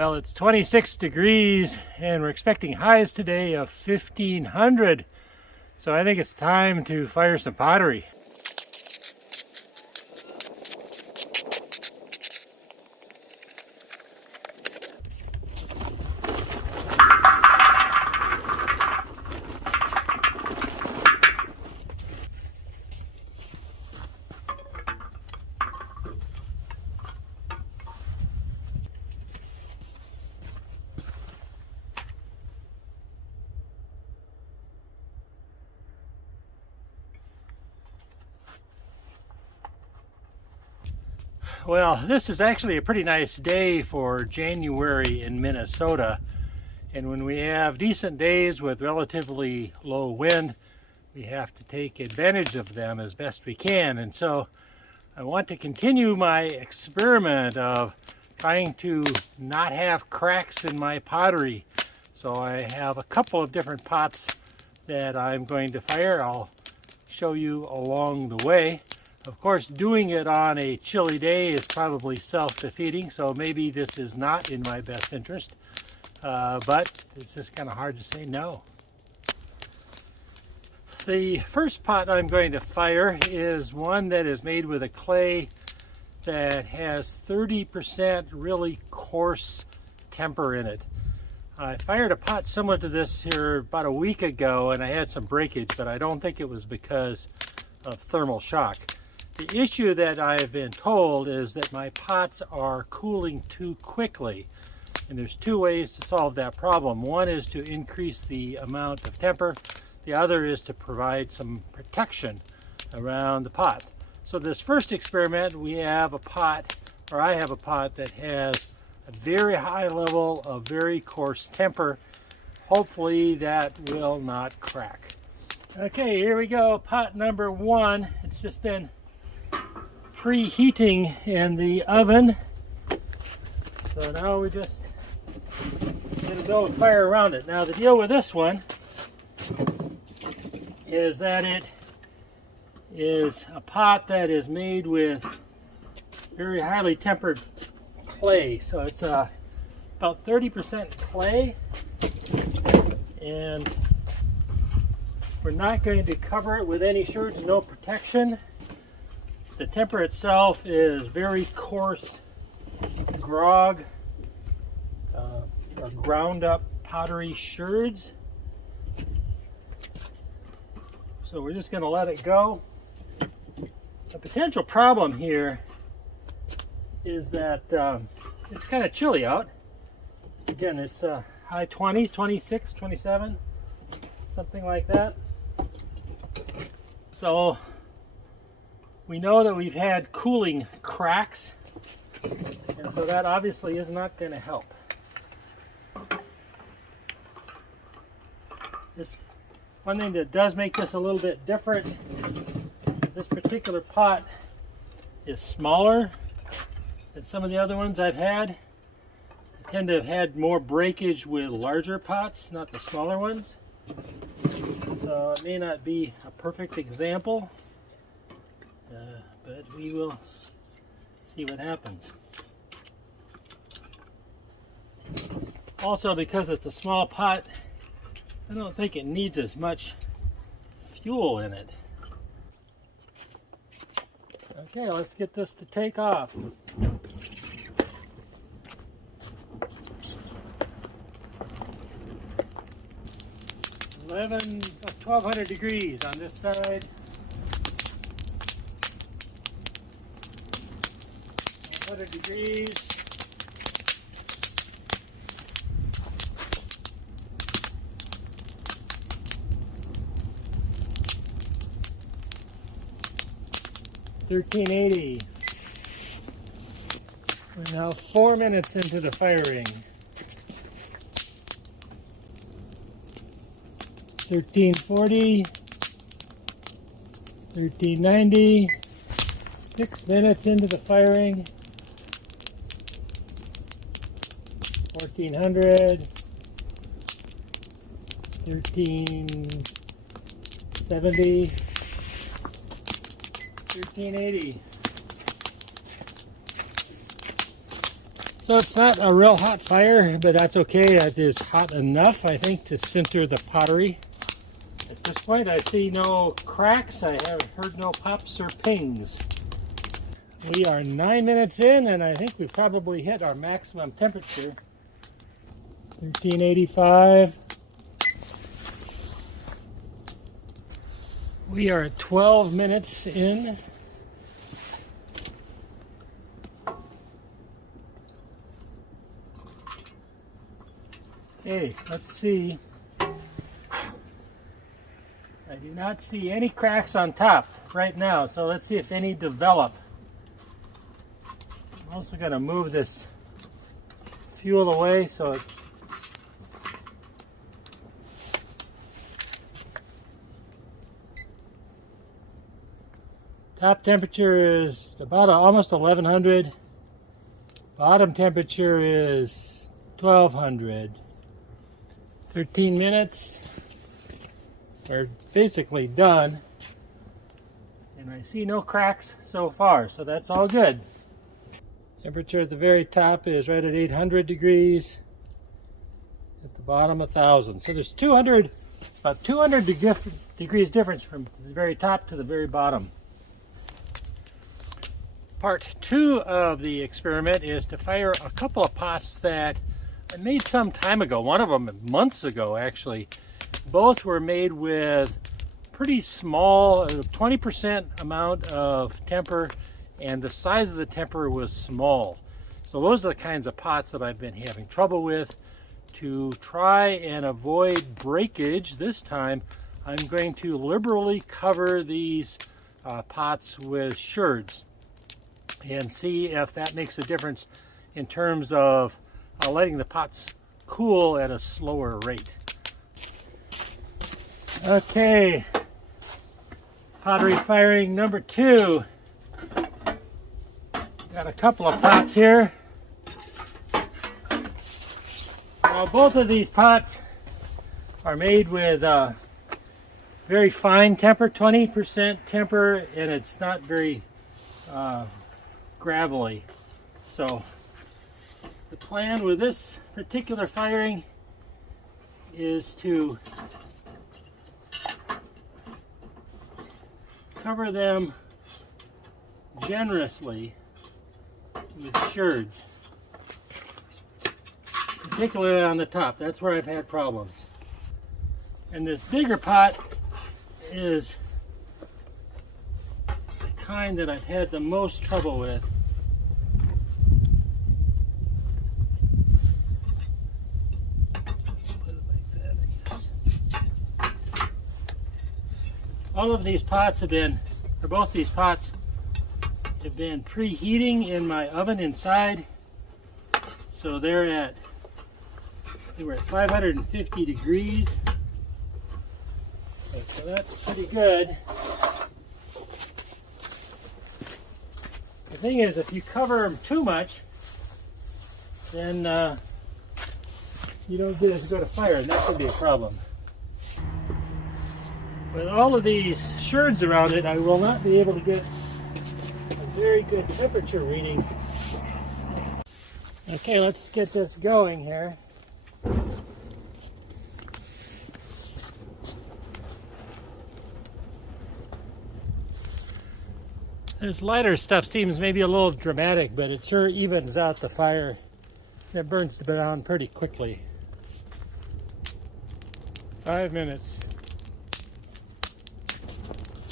Well, it's 26 degrees and we're expecting highs today of 1500. So I think it's time to fire some pottery. Well, this is actually a pretty nice day for January in Minnesota. And when we have decent days with relatively low wind, we have to take advantage of them as best we can. And so I want to continue my experiment of trying to not have cracks in my pottery. So I have a couple of different pots that I'm going to fire. I'll show you along the way. Of course, doing it on a chilly day is probably self-defeating, so maybe this is not in my best interest, but it's just kind of hard to say no. The first pot I'm going to fire is one that is made with a clay that has 30% really coarse temper in it. I fired a pot similar to this here about a week ago and I had some breakage, but I don't think it was because of thermal shock. The issue that I've been told is that my pots are cooling too quickly. And there's two ways to solve that problem. One is to increase the amount of temper. The other is to provide some protection around the pot. So this first experiment, we have a pot, or I have a pot that has a very high level of very coarse temper. Hopefully that will not crack. Okay, here we go, pot number one. It's just been preheating in the oven. So now we're just gonna go and fire around it. Now the deal with this one is that it is a pot that is made with very highly tempered clay. So it's about 30% clay, and we're not going to cover it with any sherds, no protection. The temper itself is very coarse grog or ground up pottery sherds. So we're just going to let it go. The potential problem here is that it's kind of chilly out. Again, it's high 20s, 26, 27, something like that. So we know that we've had cooling cracks, and so that obviously is not going to help. This one thing that does make this a little bit different is this particular pot is smaller than some of the other ones I've had. I tend to have had more breakage with larger pots, not the smaller ones. So it may not be a perfect example. But we will see what happens. Also, because it's a small pot, I don't think it needs as much fuel in it. Okay, let's get this to take off. About 1200 degrees on this side. 100 degrees. $13.80. We're now 4 minutes into the firing. $13.40. $13.90. 6 minutes into the firing. 1400, 1370, 1380. So it's not a real hot fire, but that's okay. It is hot enough, I think, to sinter the pottery. At this point, I see no cracks. I have heard no pops or pings. We are 9 minutes in, and I think we've probably hit our maximum temperature. 1385. We are 12 minutes in. Okay, let's see. I do not see any cracks on top right now, so let's see if any develop. I'm also going to move this fuel away so it's top temperature is about almost 1100. Bottom temperature is 1200. 13 minutes. We're basically done. And I see no cracks so far, so that's all good. Temperature at the very top is right at 800 degrees. At the bottom, 1000. So there's about 200 degrees difference from the very top to the very bottom. Part 2 of the experiment is to fire a couple of pots that I made some time ago. One of them months ago, actually. Both were made with pretty small, 20% amount of temper, and the size of the temper was small. So those are the kinds of pots that I've been having trouble with. To try and avoid breakage this time, I'm going to liberally cover these pots with sherds and see if that makes a difference in terms of letting the pots cool at a slower rate. Okay, pottery firing number 2. Got a couple of pots here. Now both of these pots are made with very fine temper, 20% temper, and it's not very gravelly. So the plan with this particular firing is to cover them generously with sherds, particularly on the top. That's where I've had problems. And this bigger pot is the kind that I've had the most trouble with. All of these pots have been, or both these pots, have been preheating in my oven inside. So they were at 550 degrees. Okay, so that's pretty good. The thing is, if you cover them too much, then you don't get as good a fire, and that could be a problem. With all of these sherds around it, I will not be able to get a very good temperature reading. Okay, let's get this going here. This lighter stuff seems maybe a little dramatic, but it sure evens out the fire. It burns down pretty quickly. 5 minutes.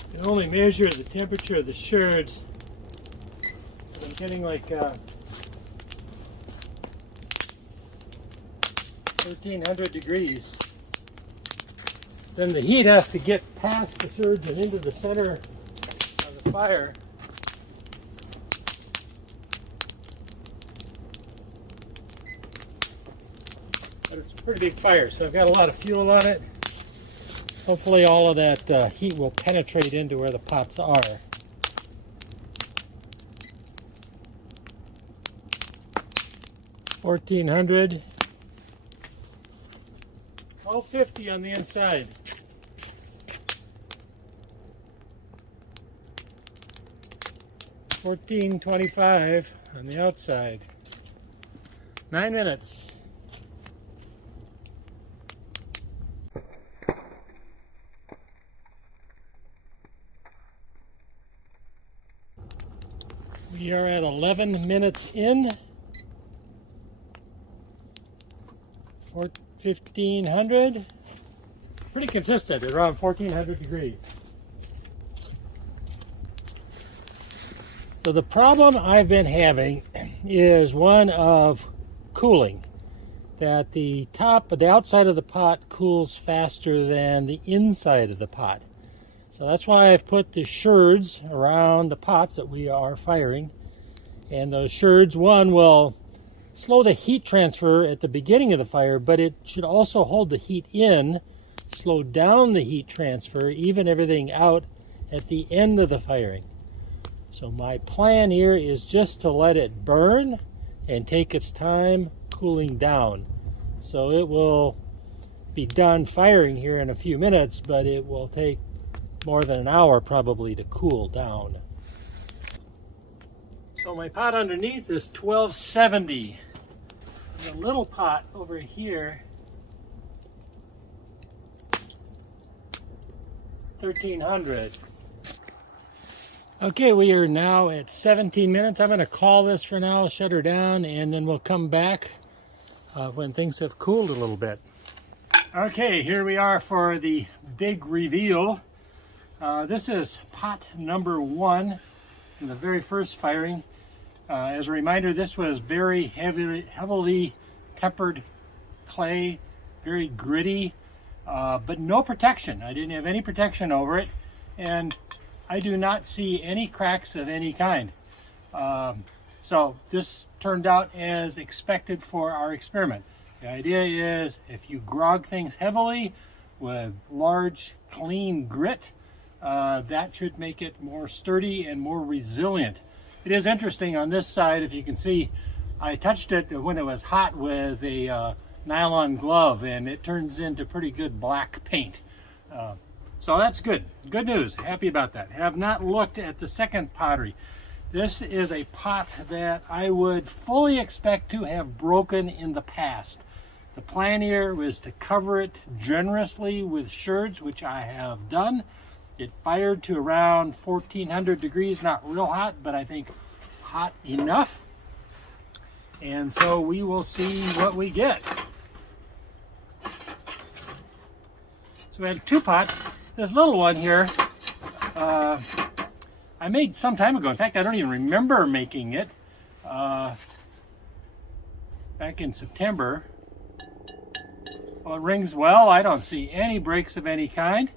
I can only measure the temperature of the sherds. I'm getting like 1300 degrees. Then the heat has to get past the sherds and into the center of the fire. But it's a pretty big fire, so I've got a lot of fuel on it. Hopefully all of that heat will penetrate into where the pots are. $1,400. 1250 on the inside. $14.25 on the outside. 9 minutes. We are at 11 minutes in. 1500. Pretty consistent, around 1400 degrees. So the problem I've been having is one of cooling. That the outside of the pot cools faster than the inside of the pot. So that's why I've put the sherds around the pots that we are firing. And those sherds, one, will slow the heat transfer at the beginning of the fire, but it should also hold the heat in, slow down the heat transfer, even everything out at the end of the firing. So my plan here is just to let it burn and take its time cooling down. So it will be done firing here in a few minutes, but it will take more than an hour probably to cool down. So my pot underneath is 1270. The little pot over here, 1300. Okay, we are now at 17 minutes. I'm going to call this for now, shut her down, and then we'll come back when things have cooled a little bit. Okay, here we are for the big reveal. This is pot number 1 in the very first firing. As a reminder, this was very heavily tempered clay, very gritty, but no protection. I didn't have any protection over it, and I do not see any cracks of any kind. So this turned out as expected for our experiment. The idea is if you grog things heavily with large, clean grit, that should make it more sturdy and more resilient. It is interesting on this side, if you can see, I touched it when it was hot with a nylon glove, and it turns into pretty good black paint. So that's good. Good news. Happy about that. Have not looked at the second pottery. This is a pot that I would fully expect to have broken in the past. The plan here was to cover it generously with sherds, which I have done. It fired to around 1400 degrees, not real hot, but I think hot enough. And so we will see what we get. So we had 2 pots. This little one here, I made some time ago. In fact, I don't even remember making it back in September. Well, it rings well. I don't see any breaks of any kind.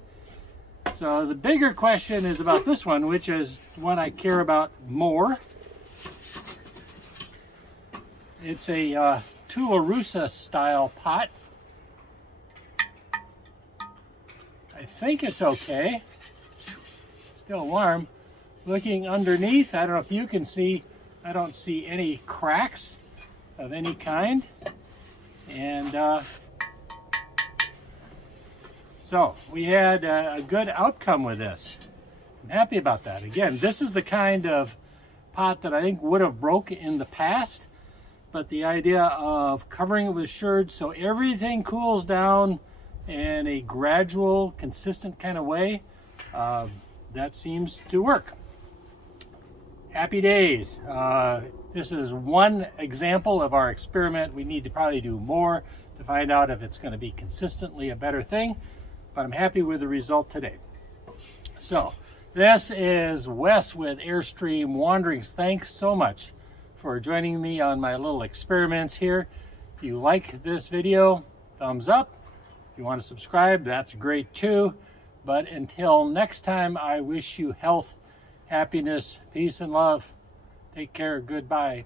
So the bigger question is about this one, which is what I care about more. It's a Tularosa style pot. I think it's okay. Still warm. Looking underneath, I don't know if you can see, I don't see any cracks of any kind. And so we had a good outcome with this. I'm happy about that. Again, this is the kind of pot that I think would have broke in the past, but the idea of covering it with sherds so everything cools down in a gradual, consistent kind of way, that seems to work. Happy days. This is one example of our experiment. We need to probably do more to find out if it's going to be consistently a better thing, but I'm happy with the result today. So this is Wes with Airstream Wanderings. Thanks so much for joining me on my little experiments here. If you like this video, thumbs up. If you want to subscribe, that's great too. But until next time, I wish you health, happiness, peace, and love. Take care. Goodbye.